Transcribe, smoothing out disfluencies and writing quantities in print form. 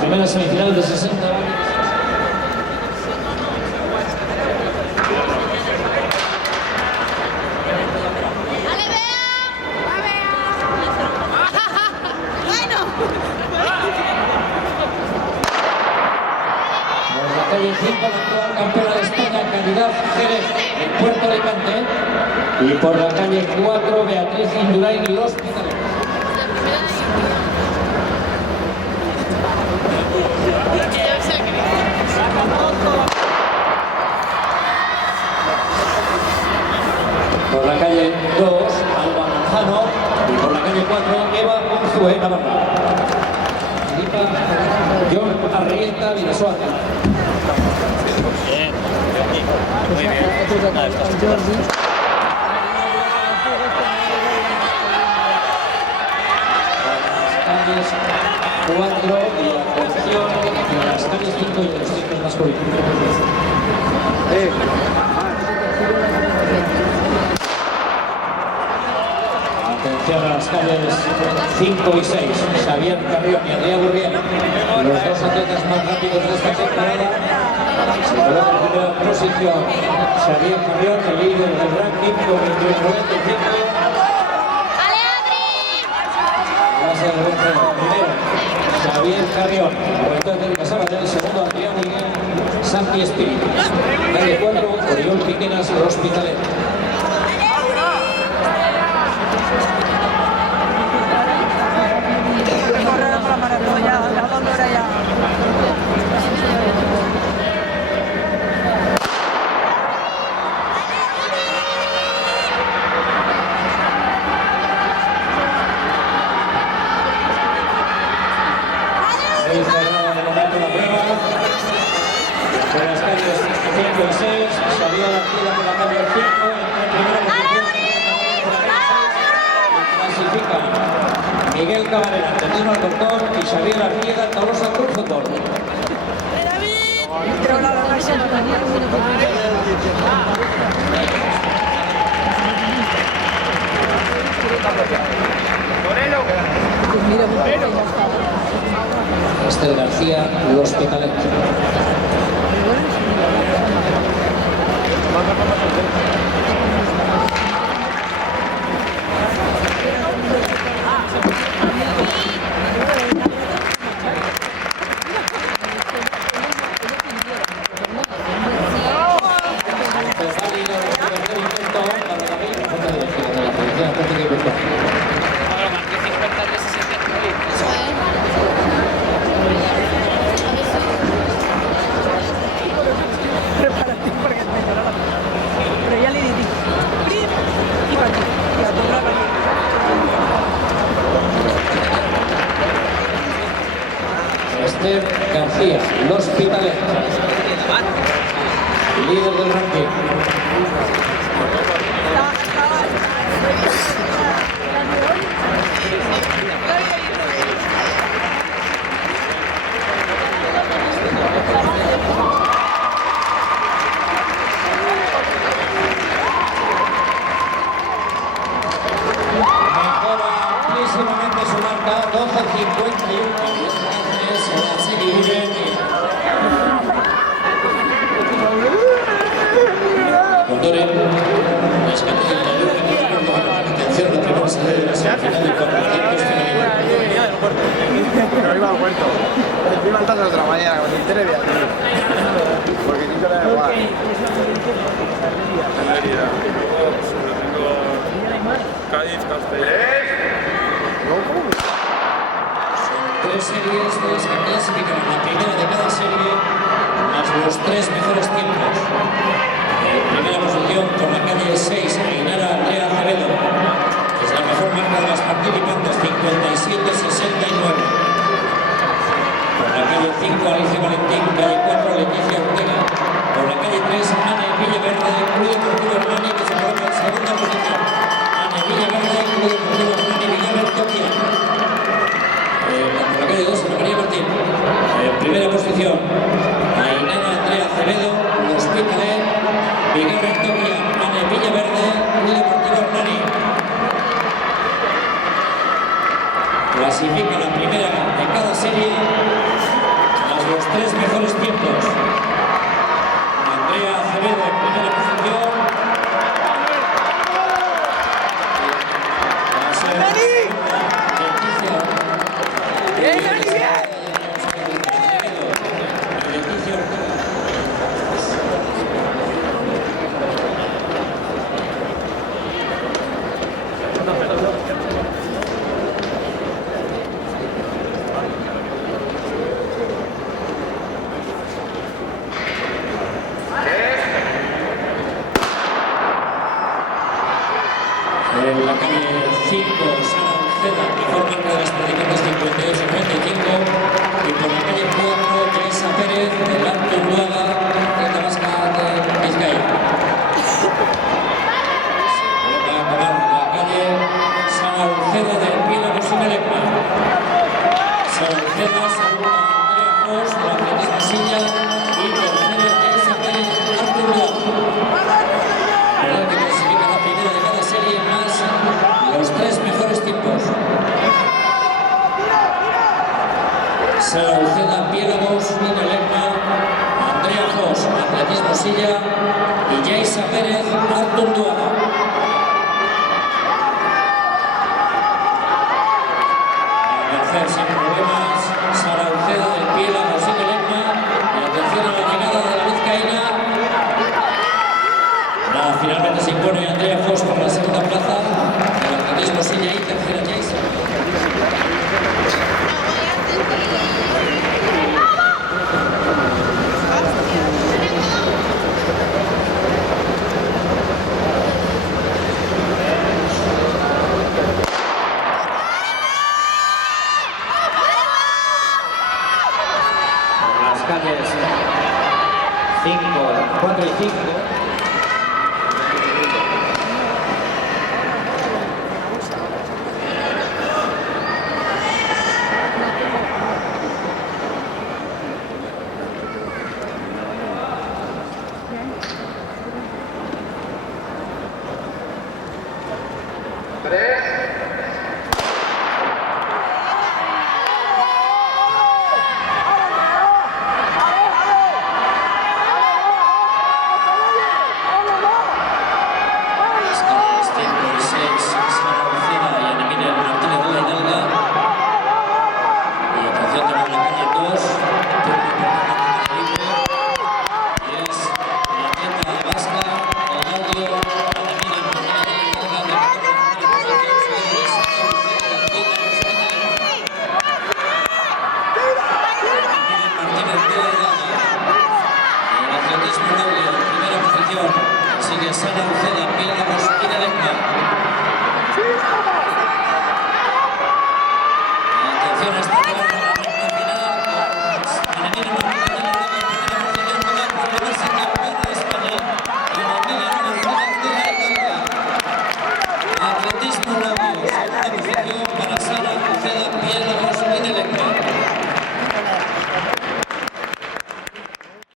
primera semifinal de 60. Calle 5, la actual campeona de España, Caridad Jerez, en Puerto Alicante. Y por la calle 4, Beatriz Indurain, Los Hospitales. Por la calle 2, Alba Manzano. Y por la calle 4, Eva Unzué, Navarra. John Arrieta, Vidasoa. Bien, muy bien. Las calles 4 y atención en las calles 5 y en los ciclos masculinos. Atención a las calles 5 y 6, Xavier Carrión y Adrián Gurriel, los dos atletas más rápidos de esta temporada. Se coloca en primera posición Xavier Carrión, el líder del ranking con 21.95. Va a ser el vencedor. Primero, Xavier Carrión, juventud de Sabadell. Segundo, Adrián Gurriel, Santi Espíritu. Calle 4, Oriol Piqueras, Los Hospitalet. Por las calles 5 y 6, salió la fila por la calle 5, en primera posición, por la calle 6, clasifican Miguel Cabrera, Antonio Alcorcón y Xavier Arrieta, Tolosa Club Fútbol. Estel García, Los Hospitalet. Esther García, Los Hospitalet, líder del ranking. Mejora amplísimamente su marca, 12.51. Condore, las calles de la Luna que tienen la intención de primera salida de la semifinal del 400 femenino. No iba al puerto. Estoy levantando otra mañana con el televisión. Porque Nico le da igual. Mérida. Tengo Cádiz, Castellón. Son 3 series de las que clasifican la primera de cada serie, más los 3 mejores tiempos. En primera posición, por la calle 6, Ainara Andrea Acevedo, que es la mejor marca de las participantes, 57.69. Por la calle 5, Alicia Valentín, calle 4, Leticia Ortega. Por la calle 3, Anne Villaverde, Club Deportivo Hernani, que se coloca en segunda posición. Anne Villaverde, Club Deportivo Hernani, Villaverde, Toquia. Por la calle 2, Ana María Martín. En primera posición, Ainara Andrea Acevedo, Los Hospitalet, Villaverde, Toquia, Anne Villaverde, Club Deportivo Hernani. Clasifica la primera de cada serie los tres mejores tiempos. Andrea Acevedo en primera posición. En la calle 5, Sara Uceda, mejor marca de las predicantes 58-95. Y por la calle 4, Yaisa Pérez, del Alto Uruaga, de Tabasca de Vizcaya. Va a acabar la calle Sara Uceda del Piélago sin Elecma. Sara Uceda, segunda Andrea Fos, de la atletismo silla. Y tercero, Yaisa Pérez, Alto Uruaga. Verdad que clasifica la primera de cada serie más los tres mejores tiempos. Sara Uceda, Piélagos, Nina Lecma, Andrea Fos, atletismo silla y Yaisa Pérez, Alto Uruaga. A vencer sin problemas, Sara Uceda del Piélagos, Nina Lecma, y atención a la llegada de la vizcaína. Finalmente se impone Andrea Fos por la segunda plaza, el atletismo silla y tercera Yaisa. Las calles 5, 4 y 5.